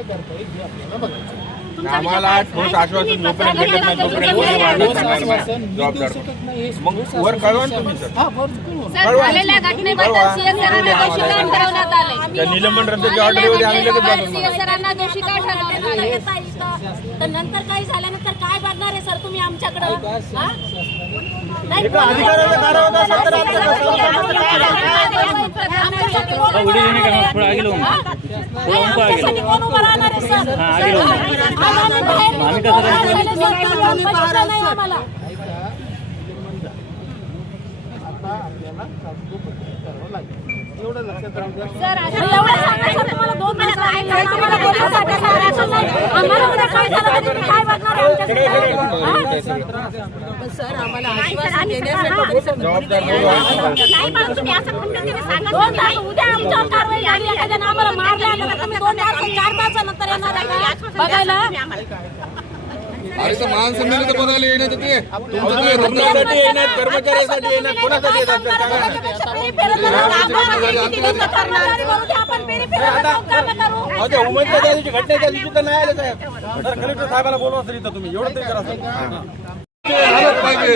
काय करता येईल हे आपल्याला बघायचं. आम्हाला ठोस आश्वासन जोपर्यंत भेटत नाही तोपर्यंत कोणी वाढत नाही. मग वर कळवा ना तुम्ही सर. झालेल्या घटनेबद्दल सीएस सरांना दोषी का ठरवण्यात आले? त्या निलंबन रद्दची ऑर्डर होती आम्ही लगेच जातो. सीएस सरांना दोषी का ठरवण्यात आले? तर नंतर काही झाल्यानंतर काय बघणार आहे सर तुम्ही आमच्याकडे? कोण उभं राहणार आहे सर? एवढं लक्षात राहू द्या. सर आम्हाला आश्वासन देण्यासाठी उद्या आमच्यावर कारवाई आणि एखाद्यानं आम्हाला मारल्यानंतर तुम्ही 2-4 तासानंतर येणार आहे बघायला. अरे तर महासंमेलनाचं बघायला येण्यात ते तुमच्या रुग्णासाठी येणार, कर्मचाऱ्यासाठी येणार, कोणासाठी येतात उमेदवार घटनेच्या दिवशी तर नाही आले साहेब. कलेक्टर साहेबाला बोलवा तरी तर तुम्ही एवढं तरी करा झालंच पाहिजे.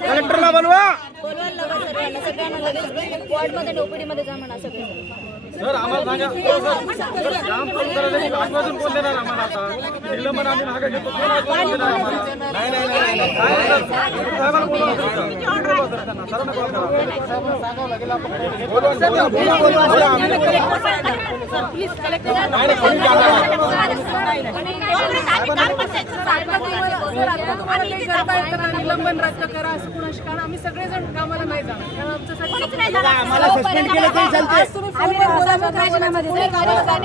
कलेक्टरला बनवा. वॉर्डमध्ये नोकरीमध्ये जा म्हणा सगळे. सर आम्हाला सांगा आश्वासन कोण देणार आम्हाला? आता निलंबन आम्ही मागे घेतो. निलंबन रद्द करा असं कुणाशी, कारण आम्ही सगळेजण कामाला नाही जाणार. आम्हाला सस्पेंड केलं तरी चालते.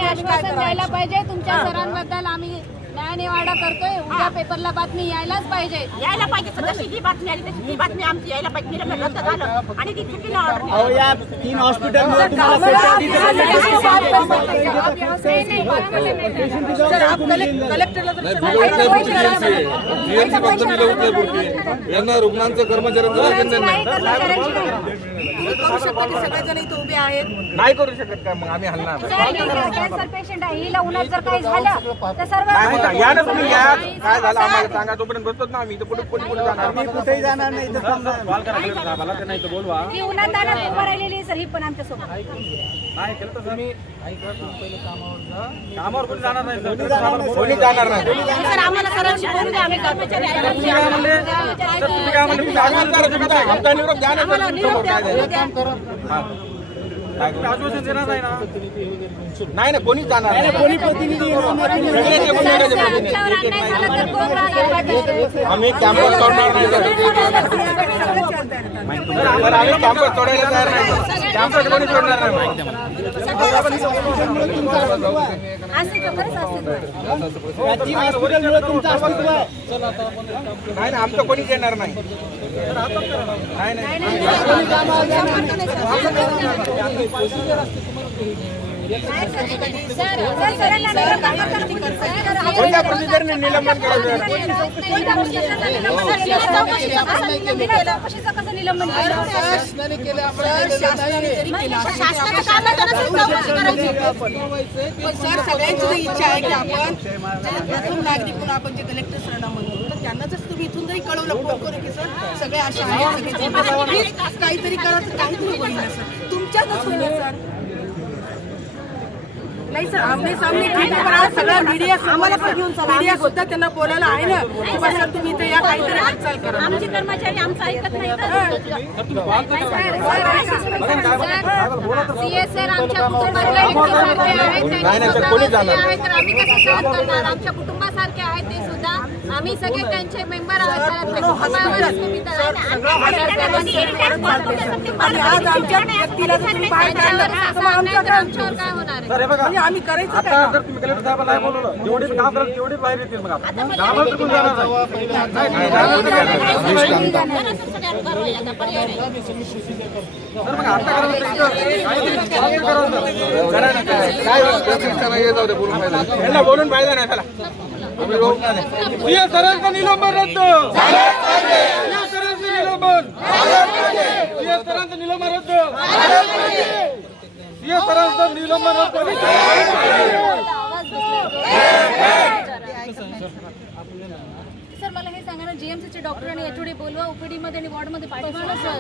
आश्वासन द्यायला पाहिजे. तुमच्या सरांबद्दल आम्ही न्यायनिवाडा करतोय. उद्या पेपरला बातमी यायलाच पाहिजे. यायला पाहिजे. जशी ही बातमी आली तशी ही बातमी आमची यायला पाहिजे. निलंबन रद्द झालं आणि ती चुकीनं ऑर्डर. या 3 हॉस्पिटलमध्ये यांना रुग्णांचं कर्मचाऱ्यांचं सगळेजण इथे उभे आहेत. नाही करू शकत का? मग आम्ही हलणार कॅन्सर पेशंट आहे. हिला उन्हात जर काही झालं तर सर्व या ना तुम्ही. या काय झालं आम्हाला सांगा. तोपर्यंत बसतो ना आम्ही. पुढे पुढे जाणार. मी कुठेही जाणार नाही. कॉल करा साहेबाला. ते नाही तर बोलवा. ती उन्हात दारात उभं राहिलेली सर. ही पण आमच्यासोबत नाही केलं तर तुम्ही कामावर कोणी जाणार नाही. कोणी जाणार नाही. सर आम्हाला सरांशी बोलू द्या. आम्ही कर्मचारी आहे. तुम्ही काय म्हणले? तुम्ही काय म्हणले? तुम्ही आश्वासन करा. तुम्ही काय आमचा निरोप द्या ना सर. समोर काय द्यायचं? आश्वासन देणार नाही ना. नाही ना कोणीच जाणार नाही. कोणी प्रतिनिधी आम्ही कॅम्पस सोडणार नाही सर. आम्ही कॅम्पस सोडायला तयार नाही. कॅम्पस कोणी सोडणार नाही. नाही ना आमचं कोणीच येणार नाही. कोणत्या प्रोसिजरने निलंबन करायचं? सर सगळ्यांची इच्छा आहे की आपण प्रथम नागरिक म्हणून आपण जे कलेक्टर सरांना म्हणतो तर त्यांना जर तुम्ही इथून जरी कळवलं फोन करू की सर सगळे असे आहेत काहीतरी करा तर काहीतरी होईल सर. तुमच्यातच होईल सर. नाही सर आमने सामने ठीक आहे. पण आज सगळा मीडिया आम्हाला पण घेऊन मीडिया सुद्धा त्यांना बोलायला आहे ना की बा सर तुम्ही इथे या काहीतरी हालचाल करा. आमचे कर्मचारी आमचं ऐकत नाही. सीएस सर आमच्या कुटुंबातल्या व्यक्तीसारखे आहेत. त्यांनी स्वतः आहेत तर आम्ही कसं सहन करणार? आमच्या कुटुंबासारखे आहेत ते सुद्धा. आता आम्ही सगळे त्यांचे मेंबर आहोत घरातले. कुटुंबावरच निमित्त आहे. आणि आज आमच्या व्यक्तीला जर तुम्ही बाहेर काढलं तर मग आमचं काय? आमच्यावर काय होणार आहे? सर हे बघा म्हणजे आम्ही करायचं काय? आता जर तुम्ही कलेक्टर साहेबांना नाही बोलवलं जेवढे काम करत तेवढे बाहेर येतील मग आपण कामाला तर कोण जाणार नाही. नाही, जाणार तर काय? सर मग आता करायचं यांना बोलून पाहिजे नाही त्याला सरांचं निलंबन रद्द सरांचं निलंबन सरांचं निलंबन रद्द सरांचं निलंबन रद्द सर मला हे सांगा ना जीएमसीचे डॉक्टर आणि एचओडी बोलवा ओपीडी मध्ये आणि वॉर्ड मध्ये पाठवा ना सर.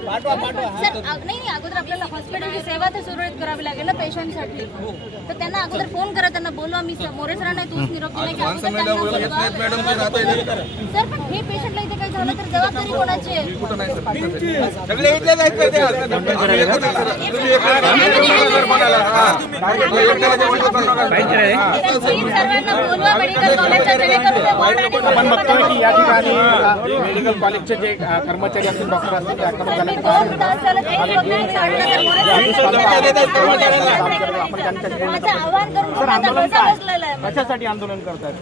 नाही अगोदर आपल्याला हॉस्पिटलची सेवा तर सुरळीत करावी लागेल ना पेशंटसाठी. तर त्यांना अगोदर फोन करा त्यांना बोलवा. मी मोरे सरांना तूच निरोप दिला की अगोदर त्यांना बोलवा. सर पण हे पेशंटला इथे काही झालं तर जबाबदारी कोणाची आहे? सगळे इथले जायचं ते सर्वांना बोलवा मेडिकल कॉलेजच्या जेणेकरून ते वॉर्ड आणि आपण बघतोय की या ठिकाणी मेडिकल कॉलेजचे जे कर्मचारी असतील डॉक्टर असतील ते आक्रमक मी 2 तास झालं तेच बघतोय. माझं आव्हान करून आता बसलेलं आहे. कशासाठी आंदोलन करतात?